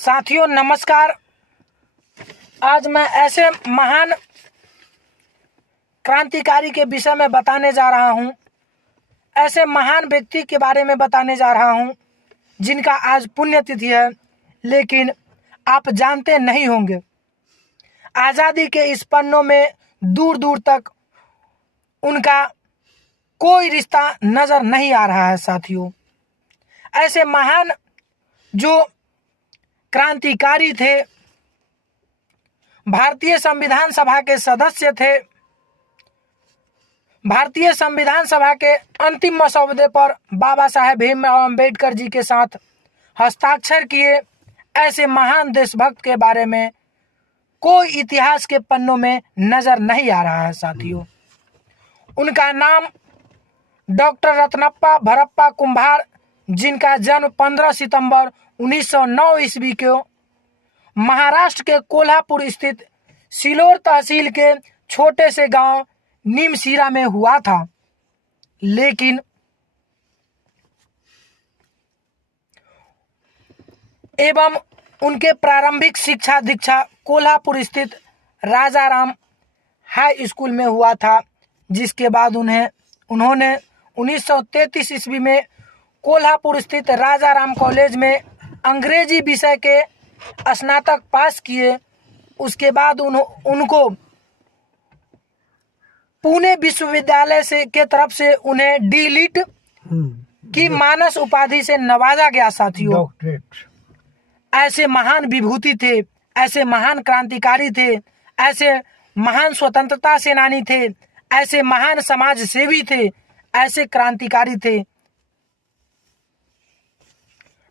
साथियों नमस्कार। आज मैं ऐसे महान क्रांतिकारी के विषय में बताने जा रहा हूं, ऐसे महान व्यक्ति के बारे में बताने जा रहा हूं जिनका आज पुण्यतिथि है, लेकिन आप जानते नहीं होंगे। आज़ादी के इस पन्नों में दूर दूर तक उनका कोई रिश्ता नज़र नहीं आ रहा है। साथियों, ऐसे महान जो क्रांतिकारी थे, भारतीय संविधान सभा के सदस्य थे, भारतीय संविधान सभा के अंतिम मसौदे पर बाबा साहेब भीमराव अम्बेडकर जी के साथ हस्ताक्षर किए, ऐसे महान देशभक्त के बारे में कोई इतिहास के पन्नों में नजर नहीं आ रहा है। साथियों, उनका नाम डॉक्टर रत्नप्पा भरप्पा कुंभार, जिनका जन्म 15 सितंबर 1909 ईस्वी को महाराष्ट्र के कोल्हापुर स्थित सिलोर तहसील के छोटे से गांव नीमसीरा में हुआ था, लेकिन एवं उनके प्रारंभिक शिक्षा दीक्षा कोल्हापुर स्थित राजाराम हाई स्कूल में हुआ था, जिसके बाद उन्होंने 1933 ईस्वी में कोल्हापुर स्थित राजाराम कॉलेज में अंग्रेजी विषय के स्नातक पास किए। उसके बाद उनको पुणे विश्वविद्यालय के तरफ से उन्हें डी लिट की मानस उपाधि से नवाजा गया। साथियों, ऐसे महान विभूति थे, ऐसे महान क्रांतिकारी थे, ऐसे महान स्वतंत्रता सेनानी थे, ऐसे महान समाज सेवी थे, ऐसे क्रांतिकारी थे।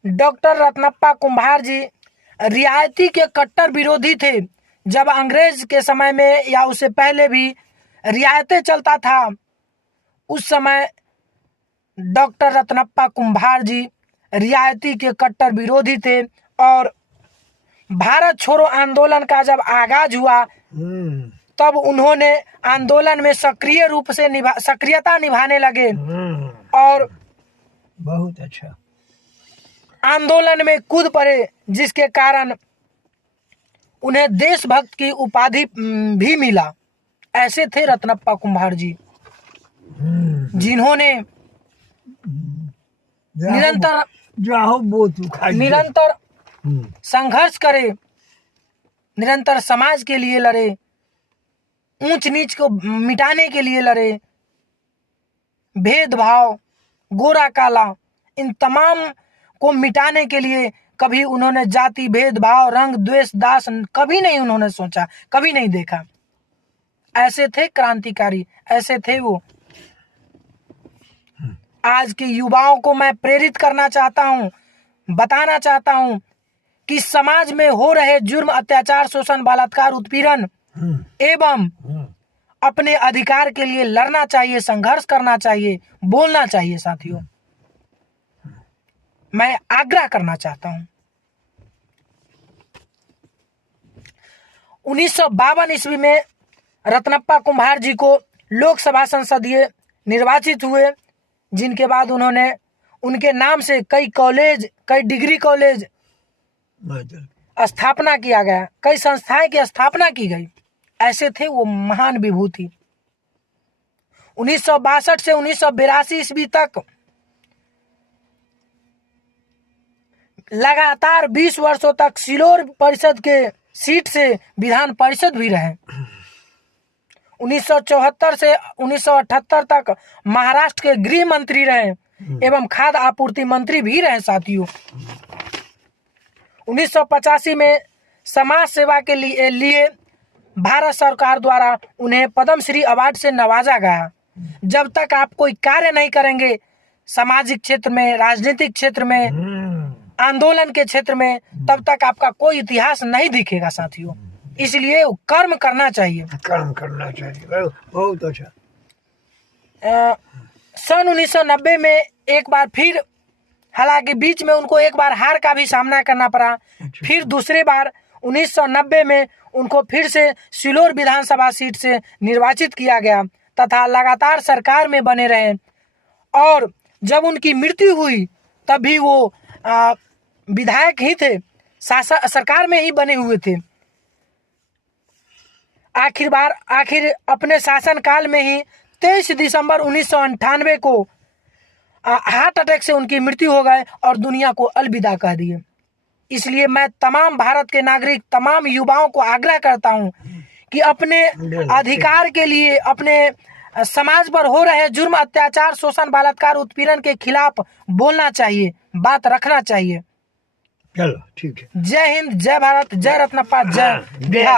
डॉक्टर रत्नप्पा कुंभार जी रियायती के कट्टर विरोधी थे। जब अंग्रेज के समय में या उससे पहले भी रियायतें चलता था, उस समय डॉक्टर रत्नप्पा कुंभार जी रियायती के कट्टर विरोधी थे। और भारत छोड़ो आंदोलन का जब आगाज हुआ, तब उन्होंने आंदोलन में सक्रिय रूप से सक्रियता निभाने लगे और बहुत अच्छा आंदोलन में कूद पड़े, जिसके कारण उन्हें देशभक्त की उपाधि भी मिला। ऐसे थे रत्नप्पा कुंभार जी, जिन्होंने निरंतर संघर्ष करे, निरंतर समाज के लिए लड़े, ऊंच नीच को मिटाने के लिए लड़े, भेदभाव, गोरा काला, इन तमाम को मिटाने के लिए कभी उन्होंने जाति भेदभाव, रंग द्वेष, दास कभी नहीं उन्होंने सोचा, कभी नहीं देखा। ऐसे थे क्रांतिकारी, ऐसे थे वो। आज के युवाओं को मैं प्रेरित करना चाहता हूं, बताना चाहता हूं कि समाज में हो रहे जुर्म, अत्याचार, शोषण, बलात्कार, उत्पीड़न एवं अपने अधिकार के लिए लड़ना चाहिए, संघर्ष करना चाहिए, बोलना चाहिए। साथियों, मैं आग्रह करना चाहता हूं। 1952 ईस्वी में रत्नप्पा कुंभार जी को लोकसभा संसदीय निर्वाचित हुए, जिनके बाद उनके नाम से कई कॉलेज, कई डिग्री कॉलेज स्थापना किया गया, कई संस्थाएं की स्थापना की गई। ऐसे थे वो महान विभूति। 1962 से 1982 ईस्वी तक लगातार 20 वर्षों तक सिलोर परिषद के सीट से विधान परिषद भी रहे। 1974 से 1978 तक महाराष्ट्र के गृह मंत्री रहे एवं खाद्य आपूर्ति मंत्री भी रहे। साथियों, 1985 में समाज सेवा के लिए भारत सरकार द्वारा उन्हें पद्मश्री अवार्ड से नवाजा गया। जब तक आप कोई कार्य नहीं करेंगे सामाजिक क्षेत्र में, राजनीतिक क्षेत्र में, आंदोलन के क्षेत्र में, तब तक आपका कोई इतिहास नहीं दिखेगा। साथियों, इसलिए कर्म करना चाहिए, कर्म करना चाहिए। बहुत अच्छा। सन 1990 में एक बार फिर, हालांकि बीच में उनको एक बार हार का भी सामना करना पड़ा, फिर दूसरी बार 1990 में उनको फिर से सिलोर विधानसभा सीट से निर्वाचित किया गया तथा लगातार सरकार में बने रहे। और जब उनकी मृत्यु हुई तब भी वो विधायक ही थे, सरकार में ही बने हुए थे। आखिर अपने शासनकाल में ही 23 दिसंबर 1998 को हार्ट अटैक से उनकी मृत्यु हो गए और दुनिया को अलविदा कह दिए। इसलिए मैं तमाम भारत के नागरिक, तमाम युवाओं को आग्रह करता हूं कि अपने अधिकार के लिए, अपने समाज पर हो रहे जुर्म, अत्याचार, शोषण, बलात्कार, उत्पीड़न के खिलाफ बोलना चाहिए, बात रखना चाहिए। चलो ठीक है। जय हिंद, जय भारत, जय रत्नप्पा, जय बिहार।